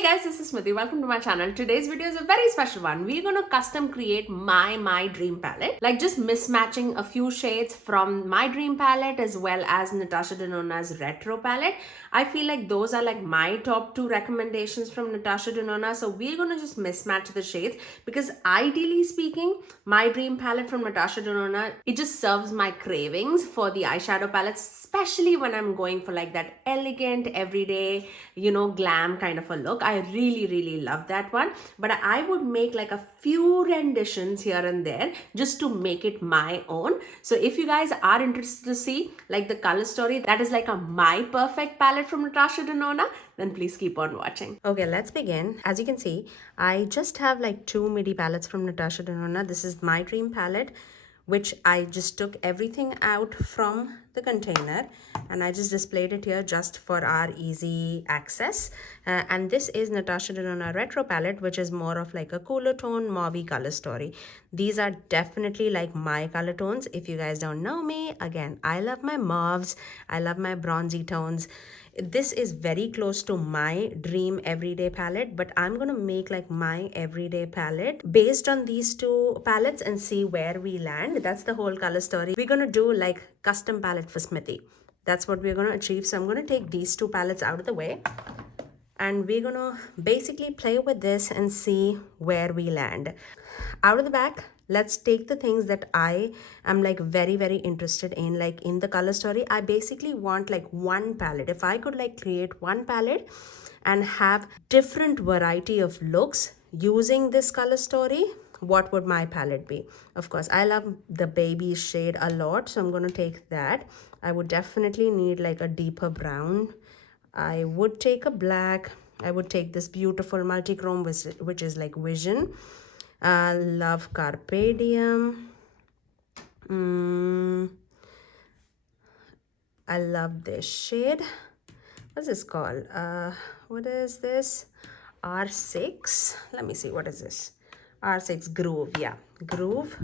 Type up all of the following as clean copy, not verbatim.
Hey guys, this is Smithy. Welcome to my channel. Today's video is a very special one. We're going to custom create my dream palette. Like just mismatching a few shades from my dream palette as well as Natasha Denona's retro palette. I feel like those are like my top two recommendations from Natasha Denona. So we're going to just mismatch the shades because ideally speaking, my dream palette from Natasha Denona, it just serves my cravings for the eyeshadow palettes, especially when I'm going for like that elegant, everyday, glam kind of a look. I really love that one, but I would make like a few renditions here and there just to make it my own. So if you guys are interested to see like the color story that is like a my perfect palette from Natasha Denona, then please keep on watching. Okay, let's begin. As you can see, I just have like two midi palettes from Natasha Denona. This is my dream palette, which I just took everything out from the container and I just displayed it here just for our easy access. And this is Natasha Denona Retro Palette, which is more of like a cooler tone, mauvey color story. These are definitely like my color tones. If you guys don't know me, again, I love my mauves, I love my bronzy tones. This is very close to my dream everyday palette, but I'm gonna make like my everyday palette based on these two palettes and see where we land. That's the whole color story. We're gonna do like custom palette for Smithy. That's what we're gonna achieve. So I'm gonna take these two palettes out of the way and we're gonna basically play with this and see where we land. Out of the back, let's take the things that I am like very interested in, like in the color story. I basically want like one palette. If I could like create one palette and have different variety of looks using this color story, what would my palette be? Of course, I love the baby shade a lot, so I'm going to take that. I would definitely need like a deeper brown. I would take a black. I would take this beautiful multi-chrome, which is like Vision. Love Carpe Diem. I love this shade. What's this called? What is this? R6. Let me see. What is this? R6 Groove. Yeah, Groove.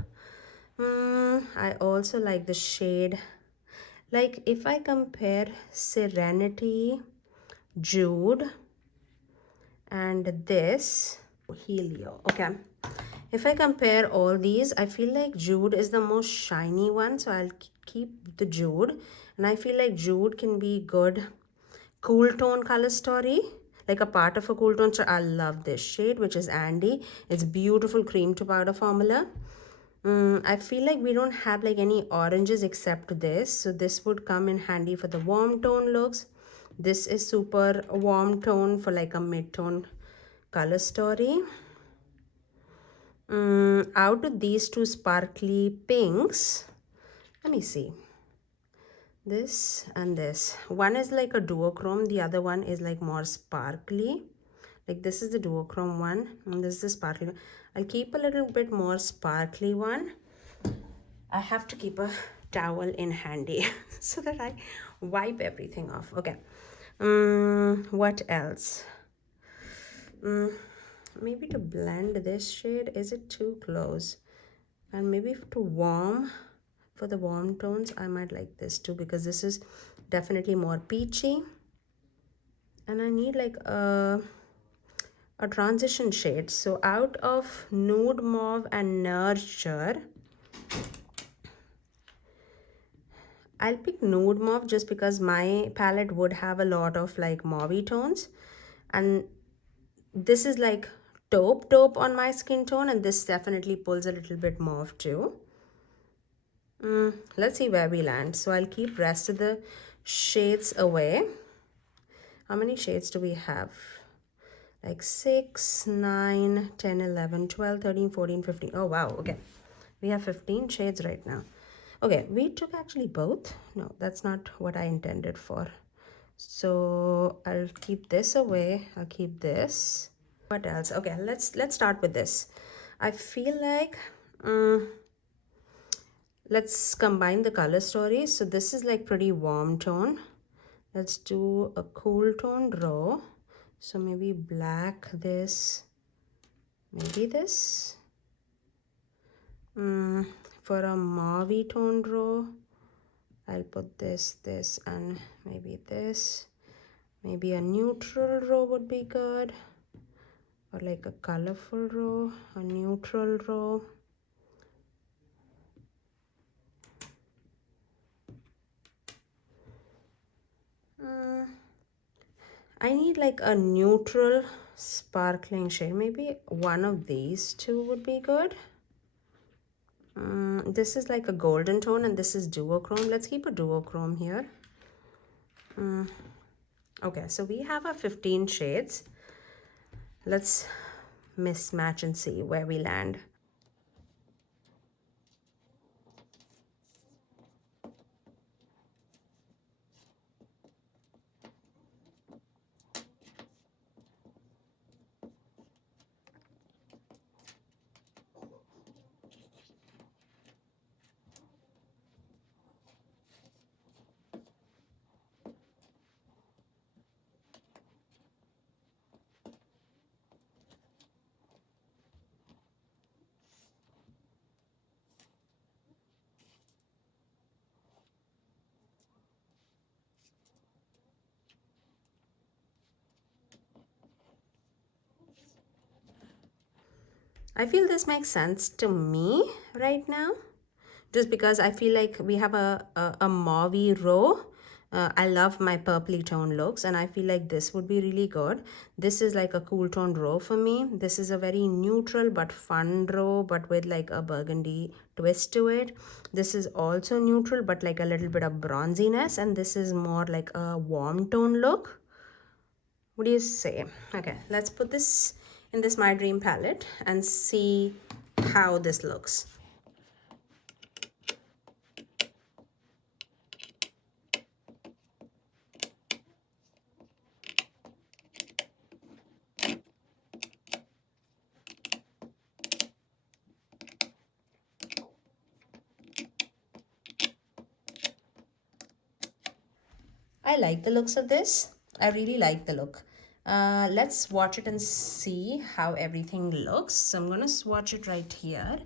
I also like the shade. Like if I compare Serenity, Jude, and this Helio. Okay. If I compare all these, I feel like Jude is the most shiny one. So I'll keep the Jude. And I feel like Jude can be good cool tone color story, like a part of a cool tone. So I love this shade, which is Andy. It's beautiful cream to powder formula. I feel like we don't have like any oranges except this. So this would come in handy for the warm tone looks. This is super warm tone for like a mid-tone color story. Out of these two sparkly pinks, let me see. This and this. One is like a duochrome. The other one is like more sparkly. Like this is the duochrome one and this is the sparkly one. I'll keep a little bit more sparkly one. I have to keep a towel in handy so that I wipe everything off. Okay. What else? Maybe to blend this shade, is it too close? And maybe to warm, for the warm tones, I might like this too because this is definitely more peachy. And I need like a transition shade. So out of Nude Mauve and Nurture, I'll pick Nude Mauve just because my palette would have a lot of like mauvey tones. And this is like taupe on my skin tone, and this definitely pulls a little bit mauve too. Let's see where we land. So I'll keep rest of the shades away. How many shades do we have? Like 6, 9, 10, 11, 12, 13, 14, 15. Oh wow, okay. We have 15 shades right now. Okay, we took actually both. No, that's not what I intended for. So I'll keep this away. I'll keep this. What else? Okay, let's start with this. I feel like let's combine the color stories. So this is like pretty warm tone. Let's do a cool tone row. So maybe black this, maybe this. For a mauvey tone row, I'll put this, and maybe this. Maybe a neutral row would be good. or like a colorful row, a neutral row. I need like a neutral sparkling shade. Maybe one of these two would be good. This is like a golden tone and this is duochrome. Let's keep a duochrome here. Okay, so we have our 15 shades. Let's mismatch and see where we land. I feel this makes sense to me right now, just because I feel like we have a mauve row. I love my purpley tone looks and I feel like this would be really good. This is like a cool tone row for me. This is a very neutral but fun row, but with like a burgundy twist to it. This is also neutral but like a little bit of bronziness, and this is more like a warm tone look. What do you say? Okay, let's put this in this My Dream palette and see how this looks. I like the looks of this. I really like the look. Let's swatch it and see how everything looks. So I'm gonna swatch it right here.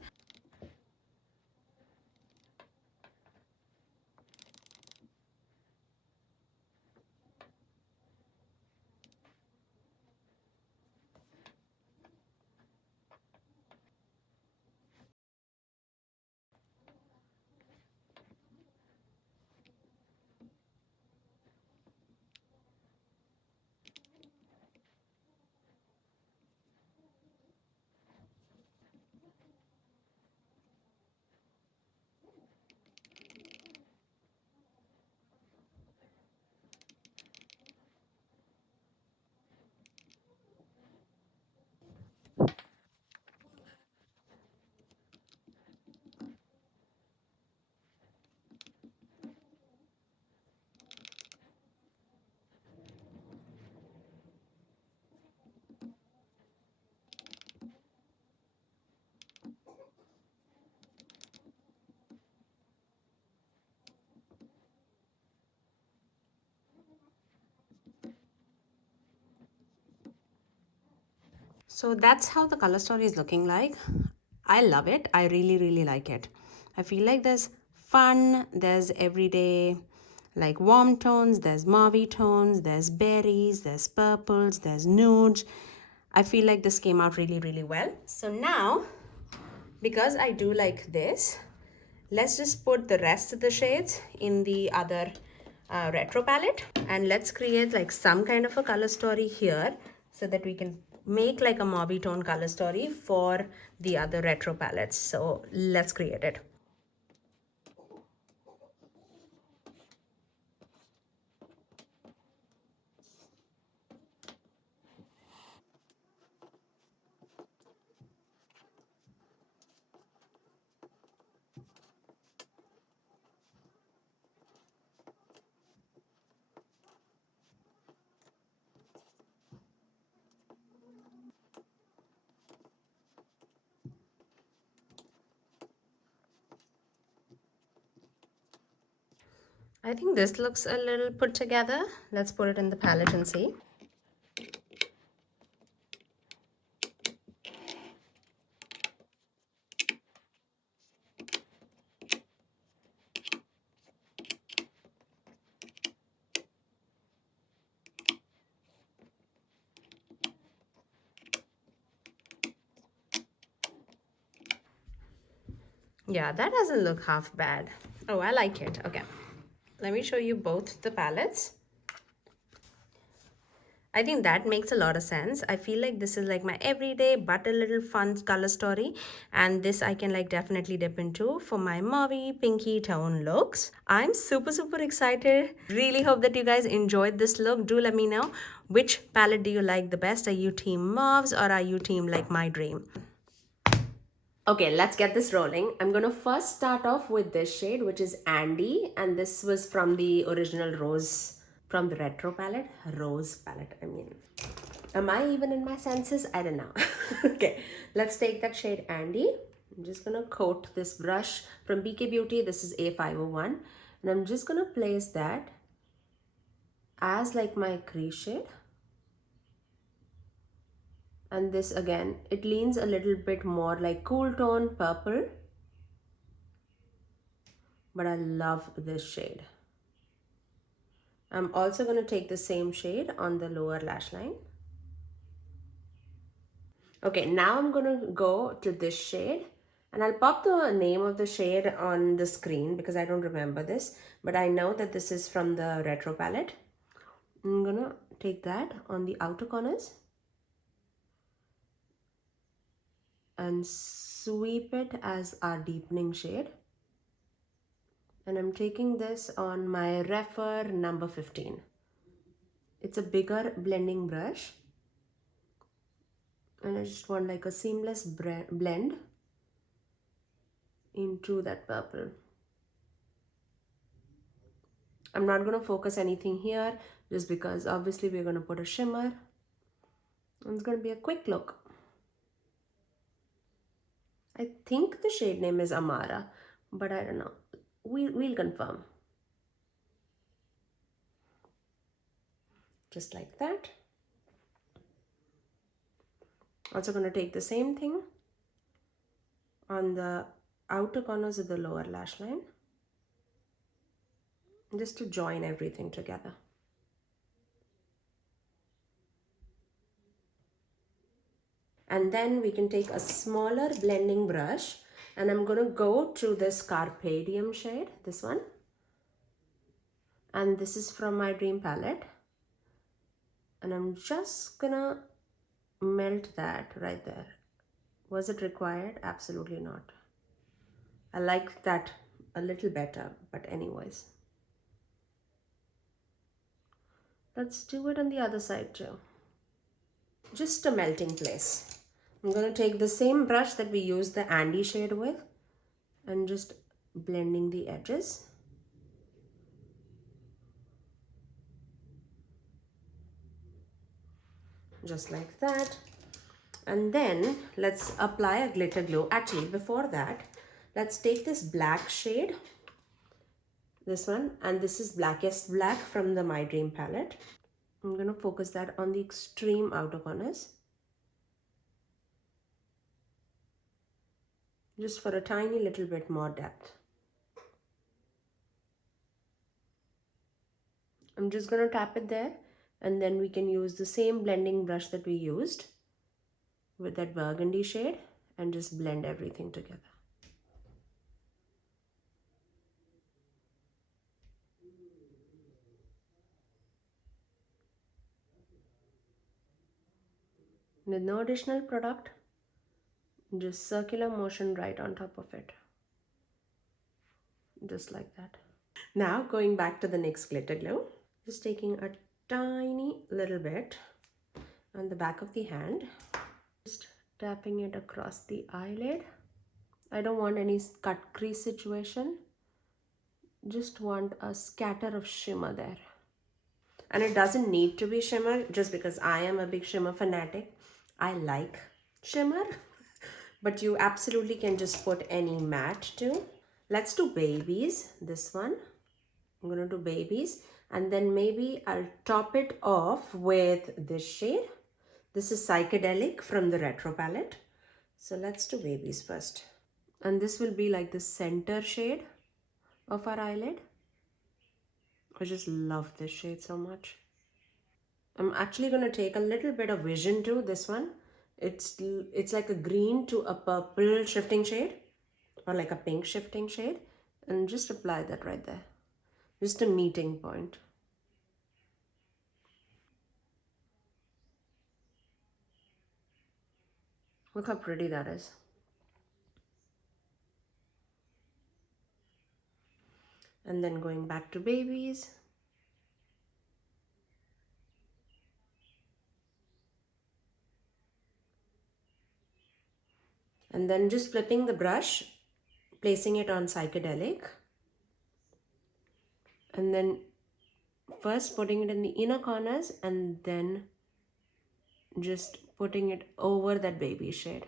So that's how the color story is looking like. I love it. I really, really like it. I feel like there's fun, there's everyday like warm tones, there's mauve tones, there's berries, there's purples, there's nudes. I feel like this came out really, really well. So now, because I do like this, let's just put the rest of the shades in the other retro palette, and let's create like some kind of a color story here so that we can make like a mauve tone color story for the other retro palettes. So let's create it. I think this looks a little put together. Let's put it in the palette and see. Yeah, that doesn't look half bad. Oh, I like it. Okay, let me show you both the palettes. I think that makes a lot of sense. I feel like this is like my everyday but a little fun color story, and this I can like definitely dip into for my mauvey pinky tone looks. I'm super excited. Really hope that you guys enjoyed this look. Do let me know which palette do you like the best. Are you team mauves or are you team like my dream? Okay, let's get this rolling. I'm gonna first start off with this shade, which is Andy, and this was from the original Rose, from the retro palette. Rose palette, I mean. Am I even in my senses? I don't know. Okay, let's take that shade Andy. I'm just gonna coat this brush from BK Beauty. This is A501, and I'm just gonna place that as like my crease shade. And this again, it leans a little bit more like cool tone purple, but I love this shade. I'm also going to take the same shade on the lower lash line. Okay, now I'm going to go to this shade, and I'll pop the name of the shade on the screen because I don't remember this, but I know that this is from the retro palette. I'm going to take that on the outer corners and sweep it as our deepening shade. And I'm taking this on my Refer number 15. It's a bigger blending brush, and I just want like a seamless blend into that purple. I'm not going to focus anything here just because obviously we're going to put a shimmer, and it's going to be a quick look. I think the shade name is Amara, but I don't know. We'll confirm. Just like that. Also going to take the same thing on the outer corners of the lower lash line, just to join everything together. And then we can take a smaller blending brush, and I'm going to go to this Carpadium shade, this one. And this is from my Dream palette. And I'm just going to melt that right there. Was it required? Absolutely not. I like that a little better, but anyways. Let's do it on the other side too. Just a melting place. I'm going to take the same brush that we used the Andy shade with and just blending the edges. Just like that. And then let's apply a glitter glue. Actually, before that, let's take this black shade, this one, and this is Blackest Black from the My Dream palette. I'm going to focus that on the extreme outer corners, just for a tiny little bit more depth. I'm just going to tap it there, and then we can use the same blending brush that we used with that burgundy shade and just blend everything together. With no additional product, just circular motion right on top of it. Just like that. Now going back to the NYX glitter glue, just taking a tiny little bit on the back of the hand, just tapping it across the eyelid. I don't want any cut crease situation, just want a scatter of shimmer there. And it doesn't need to be shimmer, just because I am a big shimmer fanatic. I like shimmer, but you absolutely can just put any matte too. Let's do babies, this one. I'm gonna do babies, and then maybe I'll top it off with this shade. This is Psychedelic from the retro palette. So let's do babies first. And this will be like the center shade of our eyelid. I just love this shade so much. I'm actually going to take a little bit of Vision too, this one. It's like a green to a purple shifting shade. or like a pink shifting shade, and just apply that right there. Just a meeting point. Look how pretty that is. And then going back to babies. And then just flipping the brush, placing it on psychedelic. And then first putting it in the inner corners and then just putting it over that baby shade.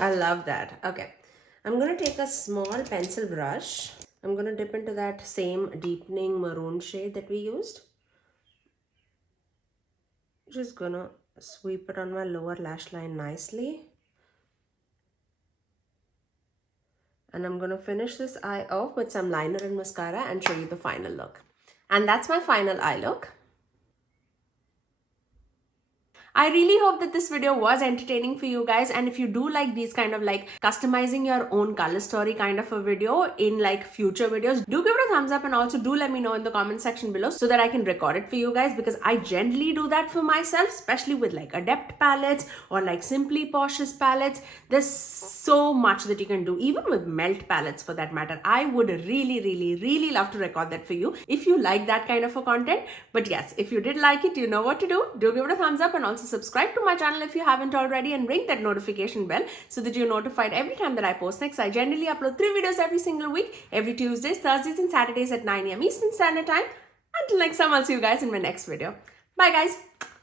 I love that. Okay, I'm going to take a small pencil brush. I'm going to dip into that same deepening maroon shade that we used. Just going to sweep it on my lower lash line nicely. And I'm going to finish this eye off with some liner and mascara and show you the final look. And that's my final eye look. I really hope that this video was entertaining for you guys, and if you do like these kind of like customizing your own color story kind of a video in like future videos, do give it a thumbs up and also do let me know in the comment section below so that I can record it for you guys, because I generally do that for myself, especially with like Adept palettes or like Simply Posh's palettes. There's so much that you can do, even with Melt palettes for that matter. I would really love to record that for you if you like that kind of a content. But yes, if you did like it, you know what to do. Do give it a thumbs up and also subscribe to my channel if you haven't already, and ring that notification bell so that you're notified every time that I post next. I generally upload 3 videos every single week, every Tuesdays, Thursdays and Saturdays at 9 AM Eastern Standard Time. Until next time, I'll see you guys in my next video. Bye guys.